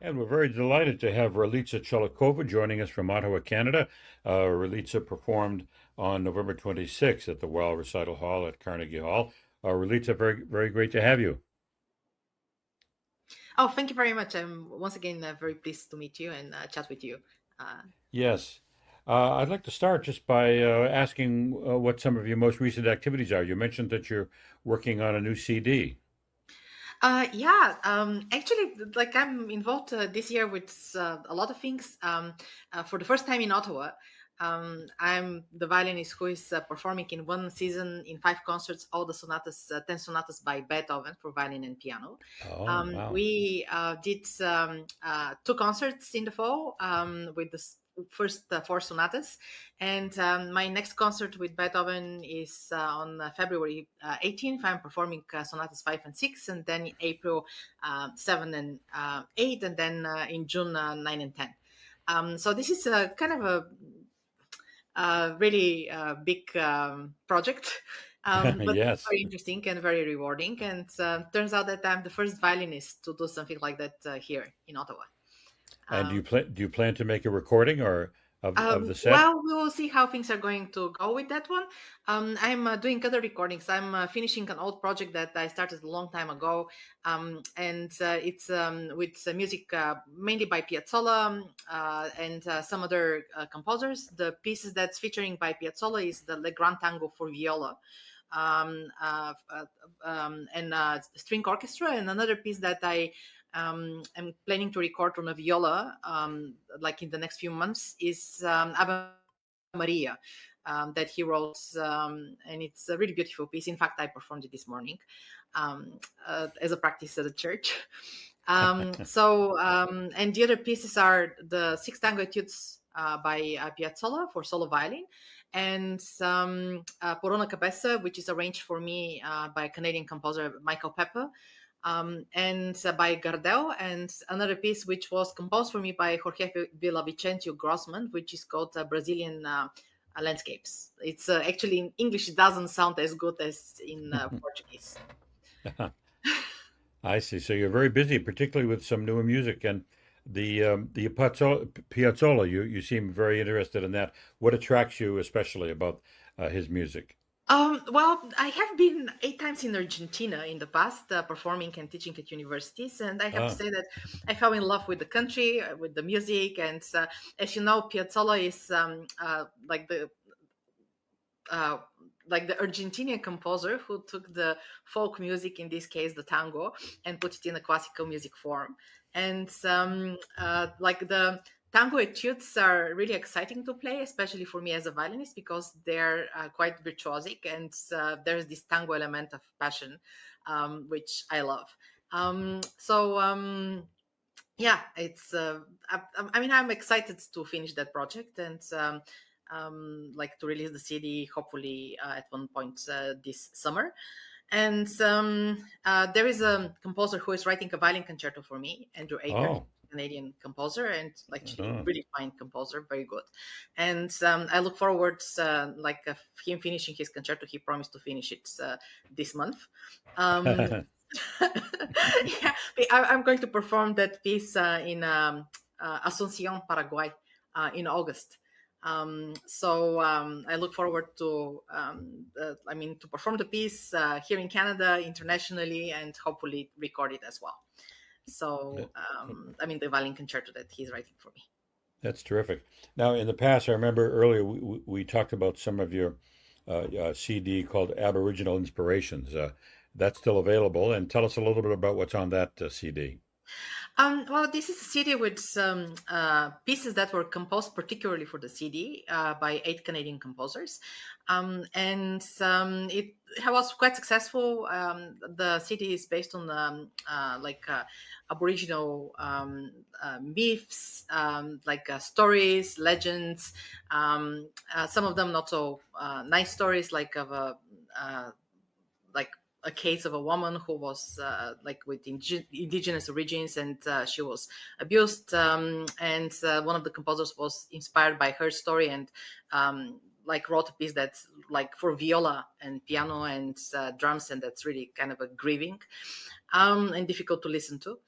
And we're very delighted to have Ralitsa Tcholakova joining us from Ottawa, Canada. Ralitsa performed on November 26th at the Weill Recital Hall at Carnegie Hall. Ralitsa, very, very great to have you. Oh, thank you very much. I'm once again very pleased to meet you and chat with you. Uh, Yes. I'd like to start just by asking what some of your most recent activities are. You mentioned that you're working on a new CD. yeah, actually, like I'm involved this year with a lot of things. For the first time in Ottawa, I'm the violinist who is performing in one season in 5 concerts, all the sonatas, 10 sonatas by Beethoven for violin and piano. Oh, wow. We did 2 concerts in the fall with the first 4 sonatas, and my next concert with Beethoven is on February 18th. I'm performing sonatas 5 and 6, and then in April 7 and 8, and then in June 9 and 10. So this is a kind of a really big project, but Yes. very interesting and very rewarding. And turns out that I'm the first violinist to do something like that here in Ottawa. And Um, do you plan to make a recording or of the set? well, we will see how things are going to go with that one. I'm doing other recordings. I'm finishing an old project that I started a long time ago, and it's with music mainly by Piazzolla and some other composers. The pieces that's featuring by Piazzolla is the Le Grand Tango for viola. And string orchestra, and another piece that I'm planning to record on a viola, like in the next few months, is Ave Maria, that he wrote, and it's a really beautiful piece. In fact, I performed it this morning as a practice at the church. And the other pieces are the 6 tango etudes by Piazzolla for solo violin, and Porona Cabeza, which is arranged for me by Canadian composer Michael Pepper, and by Gardel, and another piece which was composed for me by Jorge Villavicencio Grossman, which is called Brazilian Landscapes. It's actually in English, it doesn't sound as good as in Portuguese. I see. So you're very busy, particularly with some newer music and the Piazzolla. You seem very interested in that. What attracts you especially about his music? Well, I have been 8 times in Argentina in the past, performing and teaching at universities, and I have to Ah, say that I fell in love with the country, with the music, and as you know, Piazzolla is uh, like the Argentinian composer who took the folk music, in this case the tango, and put it in a classical music form. And like the tango etudes are really exciting to play, especially for me as a violinist, because they're quite virtuosic, and there's this tango element of passion, which I love. Yeah, it's I mean, I'm excited to finish that project, and like to release the CD hopefully at one point this summer. And there is a composer who is writing a violin concerto for me, Andrew Ager, oh, Canadian composer, and actually oh. really fine composer, very good. And I look forward him finishing his concerto. He promised to finish it this month. um, yeah, I'm going to perform that piece in Asuncion, Paraguay, in August. I look forward to, I mean, to perform the piece here in Canada, internationally, and hopefully record it as well. I mean, the violin concerto that he's writing for me. That's terrific. Now, in the past, I remember earlier we talked about some of your CD called Aboriginal Inspirations. That's still available, and tell us a little bit about what's on that CD. Well, this is a CD with some pieces that were composed particularly for the CD by 8 Canadian composers. It was quite successful. The CD is based on Aboriginal myths, stories, legends, some of them not so nice stories, like of a like a case of a woman who was with indigenous origins, and she was abused, and one of the composers was inspired by her story, and wrote a piece that's like for viola and piano and drums, and that's really kind of a grieving and difficult to listen to.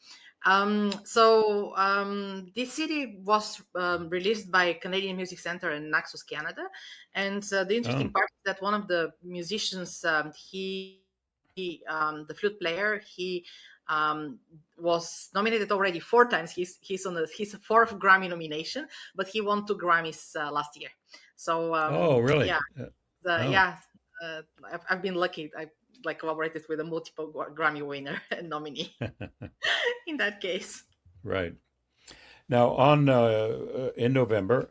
This CD was released by Canadian Music Center in Naxos, Canada, and the interesting Oh, part is that one of the musicians, the flute player, he was nominated already 4 times. He's on his fourth Grammy nomination, but he won 2 Grammys last year. So oh, really? yeah, Oh, yeah, I've been lucky. I like collaborated with a multiple Grammy winner and nominee in that case. right. Now, on in November,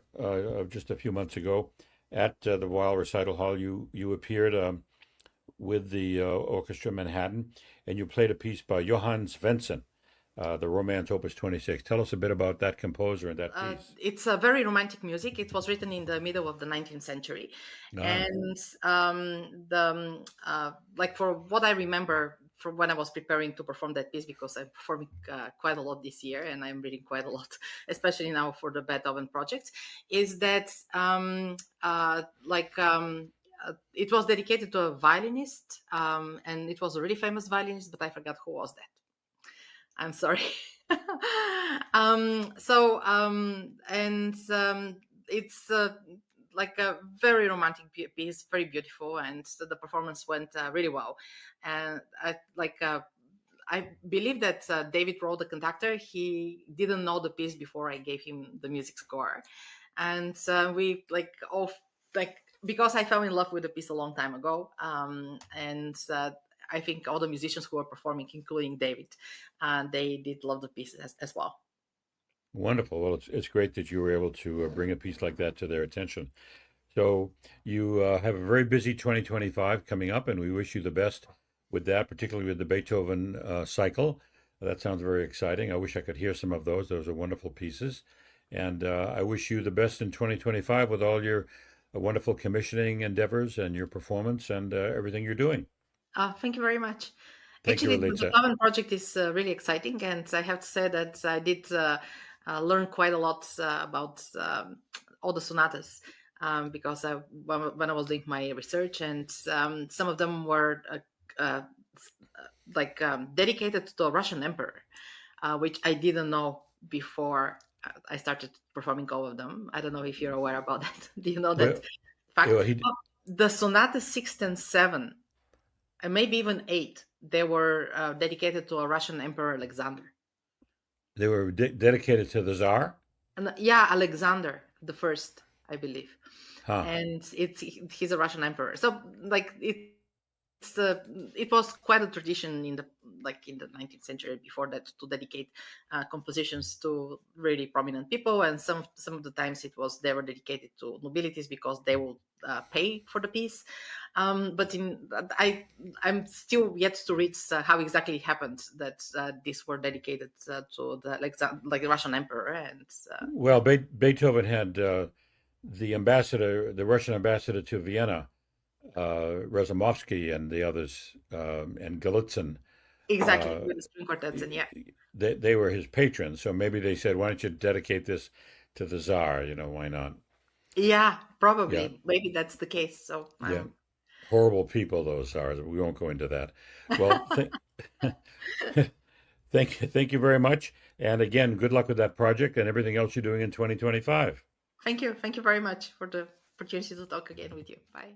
just a few months ago, at the Weill Recital Hall, you appeared with the Orchestra Manhattan, and you played a piece by Johann Svensson, the Romance Opus 26. Tell us a bit about that composer and that piece. It's a very romantic music. It was written in the middle of the 19th century, Ah, and like for what I remember from when I was preparing to perform that piece, because I'm performing quite a lot this year, and I'm reading quite a lot, especially now for the Beethoven project, is that it was dedicated to a violinist, and it was a really famous violinist, but I forgot who was that. I'm sorry. And it's like a very romantic piece, very beautiful, and so the performance went really well. And I believe that David wrote the conductor. He didn't know the piece before I gave him the music score, and we like all like because I fell in love with the piece a long time ago, and I think all the musicians who were performing, including David, they did love the piece as well. wonderful. Well, it's great that you were able to bring a piece like that to their attention. So you have a very busy 2025 coming up, and we wish you the best with that, particularly with the Beethoven cycle. That sounds very exciting. I wish I could hear some of those. Those are wonderful pieces. And I wish you the best in 2025 with all your wonderful commissioning endeavors and your performance and everything you're doing. Thank you very much. Thank you, Actually, the Ralitsa. Beethoven project is really exciting, and I have to say that I did learn quite a lot about all the sonatas because when I was doing my research, and some of them were uh, dedicated to the Russian emperor, which I didn't know before I started performing all of them. I don't know if you're aware about that. Do you know that Well, fact? well, he, Oh, the sonata 6 and 7, and maybe even 8, they were dedicated to a Russian emperor, Alexander. they were dedicated to the Tsar? And yeah, Alexander the First, I believe, Huh. and he's a Russian emperor. So like it was quite a tradition in the 19th century before that to dedicate compositions to really prominent people, and some of the times they were dedicated to nobilities because they would pay for the piece. But I'm still yet to read how exactly it happened that these were dedicated to the Russian emperor, and Well, Beethoven had the Russian ambassador to Vienna, Razumovsky and the others, and Golitsyn. exactly Uh, with the string quartets, and yeah. they were his patrons, so maybe they said, "Why don't you dedicate this to the Tsar?" Why not? Yeah, Yeah, probably. Maybe that's the case. So yeah. Horrible people, those Tsars. We won't go into that. Well, thank you very much. And again, good luck with that project and everything else you're doing in 2025. thank you. Thank you very much for the opportunity to talk again with you. Bye.